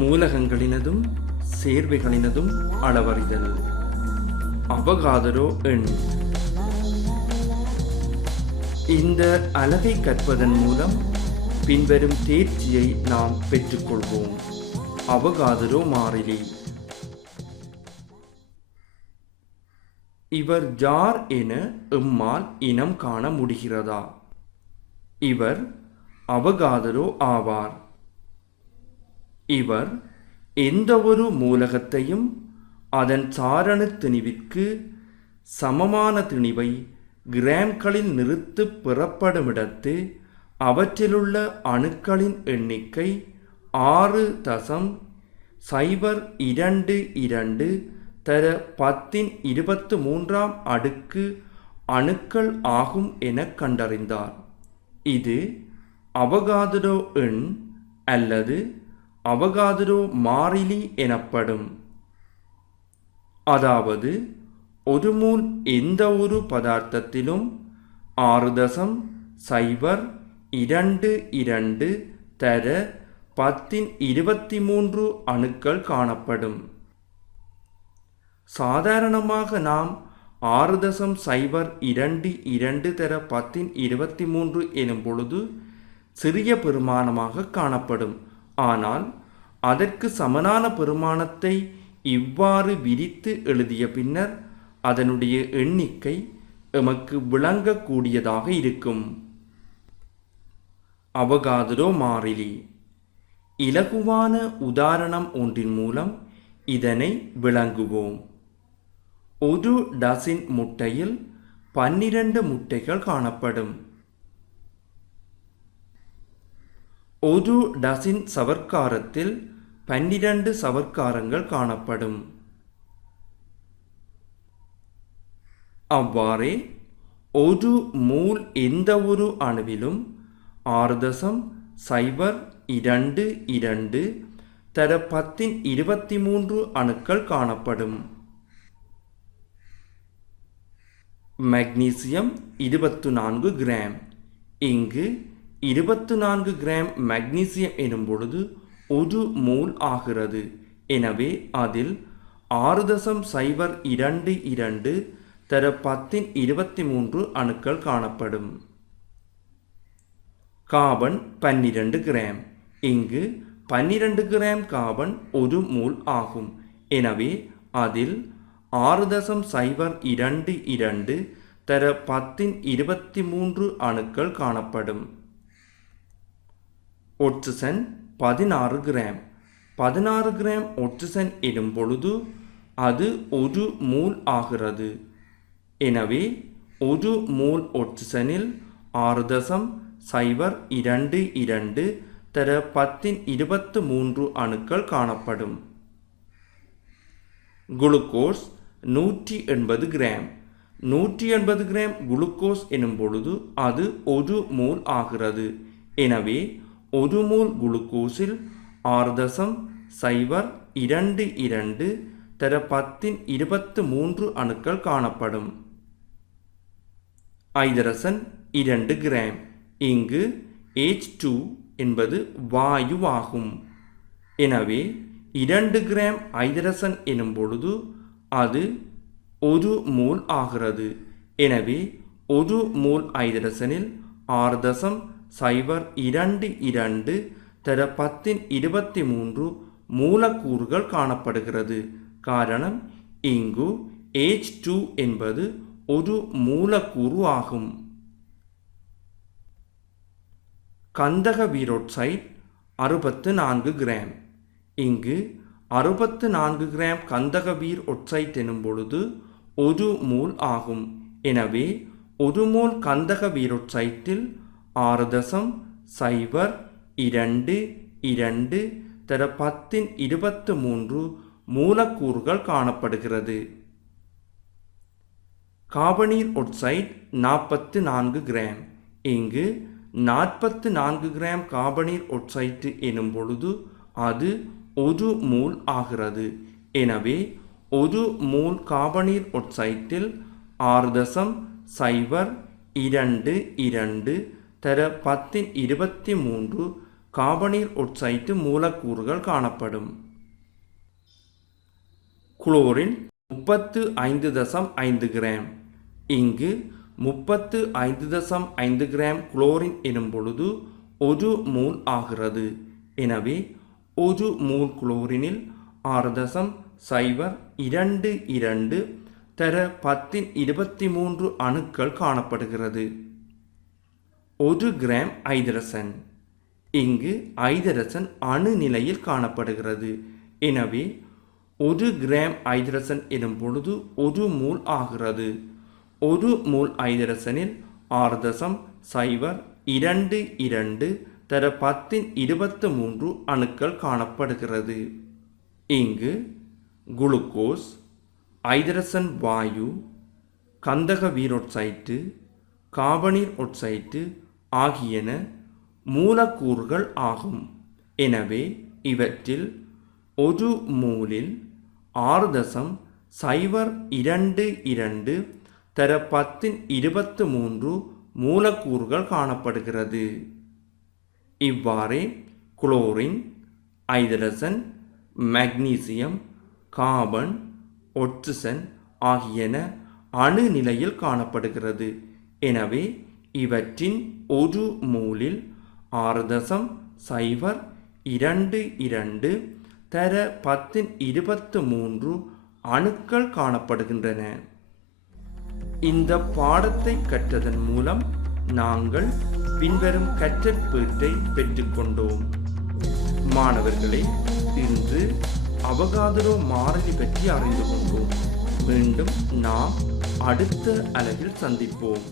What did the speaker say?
மூலகங்களினதும் சேர்வைகளினதும் அளவறிதல். அவகாதரோ எண். இந்த அலகை கற்பதன் மூலம் பின்வரும் தேர்ச்சியை நாம் பெற்றுக்கொள்வோம். அவகாதரோ மாறிலி. இவர் யார் என எம்மால் இனம் காண முடிகிறதா? இவர் அவகாதரோ ஆவார். இவர் எந்தவொரு மூலகத்தையும் அதன் சாரண திணிவிற்கு சமமான திணிவை கிராம்களில் நிறுத்து பெறப்படுமிடத்து அவற்றிலுள்ள அணுக்களின் எண்ணிக்கை 6.022 தர 1023 அணுக்கள் ஆகும் என கண்டறிந்தார். இது அவகாதரோ எண் அல்லது அவகாதரோ மாறிலி எனப்படும். அதாவது ஒரு மூல் எந்த ஒரு பதார்த்தத்திலும் 6.022 தர 1023 அணுக்கள் காணப்படும். சாதாரணமாக நாம் 6.022 தர 1023 எனும் பொழுது சிறிய பெருமானமாக காணப்படும். ஆனால் அதற்கு சமனான பெருமானத்தை இவ்வாறு விரித்து எழுதிய பின்னர் அதனுடைய எண்ணிக்கை எமக்கு விளங்கக்கூடியதாக இருக்கும். அவகாதரோ மாறிலி. இலகுவான உதாரணம் ஒன்றின் மூலம் இதனை விளங்குவோம். ஒரு டசின் முட்டையில் 12 முட்டைகள் காணப்படும். ஒரு டசின் சவர்க்காரத்தில் 12 சவர்க்காரங்கள் காணப்படும். அவ்வாறே ஒரு மூல் எந்த ஒரு அணுவிலும் 6.022 தர 1023 அணுக்கள் காணப்படும். Magnesium 24 gram. இங்கு 24 கிராம் மக்னீசியம் எனும் பொழுது ஒரு மூல் ஆகிறது. எனவே அதில் 6.022 தர 1023 அணுக்கள் காணப்படும். Carbon 12 gram. இங்கு 12 கிராம் கார்பன் ஒரு மூல் ஆகும். எனவே அதில் 6.022 தர 1023 அணுக்கள் காணப்படும். ஒட்சிசன் 16 கிராம். 16 கிராம் ஒட்சிசன் எனும் பொழுது அது ஒரு மூல் ஆகிறது. எனவே ஒரு மூல் ஒட்சிசனில் 6.022 தர 1023 அணுக்கள் காணப்படும். Glucose 180 gram. 180 கிராம் குளுக்கோஸ் எனும் பொழுது அது ஒரு மூல் ஆகிறது. எனவே ஒரு மூல் குளுக்கோஸில் 6.022 தர 1023 அணுக்கள் காணப்படும். ஐதரசன் 2 கிராம். இங்கு H2 என்பது வாயுவாகும். எனவே 2 கிராம் ஐதரசன் எனும் பொழுது அது ஒரு மூல் ஆகிறது. எனவே ஒரு மூல் ஐதரசனில் 6.022 தர 1023 மூலக்கூறுகள் காணப்படுகிறது. காரணம் இங்கு H2 என்பது ஒரு மூலக்கூறு ஆகும். கந்தக வீரோட்சைடு 64 கிராம். இங்கு 64 கிராம் கந்தக வீர் ஒட்சைட் எனும் பொழுது ஒரு மூல் ஆகும். எனவே ஒரு மூல் கந்தக வீரோட்சைட்டில் 6.022 தர 1023 மூலக்கூறுகள் காணப்படுகிறது. கார்பனீர் ஒட்சைடு 44 கிராம். இங்கு 44 கிராம் கார்பனீர் ஒட்சைடு எனும் பொழுது அது ஒரு மூல் ஆகிறது. எனவே ஒரு மூல் கார்பனீர் ஒட்சைட்டில் 6.022 தர 1023 கார்பனீர் ஒட்சைட்டு மூலக்கூறுகள் காணப்படும். Chlorine 35.5 gram. இங்கு 35.5 கிராம் குளோரின் எனும் பொழுது 1 மூல் ஆகிறது. எனவே 1 மூல் குளோரினில் 6.022 தர 1023 அணுக்கள் காணப்படுகிறது. 1 கிராம் ஐதரசன். இங்கு ஐதரசன் அணு நிலையில் காணப்படுகிறது. எனவே 1 கிராம் ஐதரசன் எனும் பொழுது 1 மூல் ஆகிறது. 1 மூல் ஐதரசனில் 6.022 தர 1023 அணுக்கள் காணப்படுகிறது. இங்கு குளுக்கோஸ், ஐதரசன் வாயு, கந்தக வீரொட்சைட்டு, கார்பனீர் ஒட்சைட்டு ஆகியன மூலக்கூறுகள் ஆகும். எனவே இவற்றில் 1 மூலில் 6.022 தர 1023 மூலக்கூறுகள் காணப்படுகிறது. இவ்வாறே குளோரின், ஐதரசன், மக்னீசியம், கார்பன், ஒட்சிசன் ஆகியன அணு நிலையில் காணப்படுகிறது. எனவே இவற்றின் 1 மூலில் 6.022 தர 1023 அணுக்கள் காணப்படுகின்றன. இந்த பாடத்தை கற்றதன் மூலம் நாங்கள் பின்வரும் கற்றற்பேற்றை பெற்றுக்கொண்டோம். மாணவர்களே, இன்று அவகாதரோ மாறிலி பற்றி அறிந்து கொண்டோம். மீண்டும் நாம் அடுத்த அலகில் சந்திப்போம்.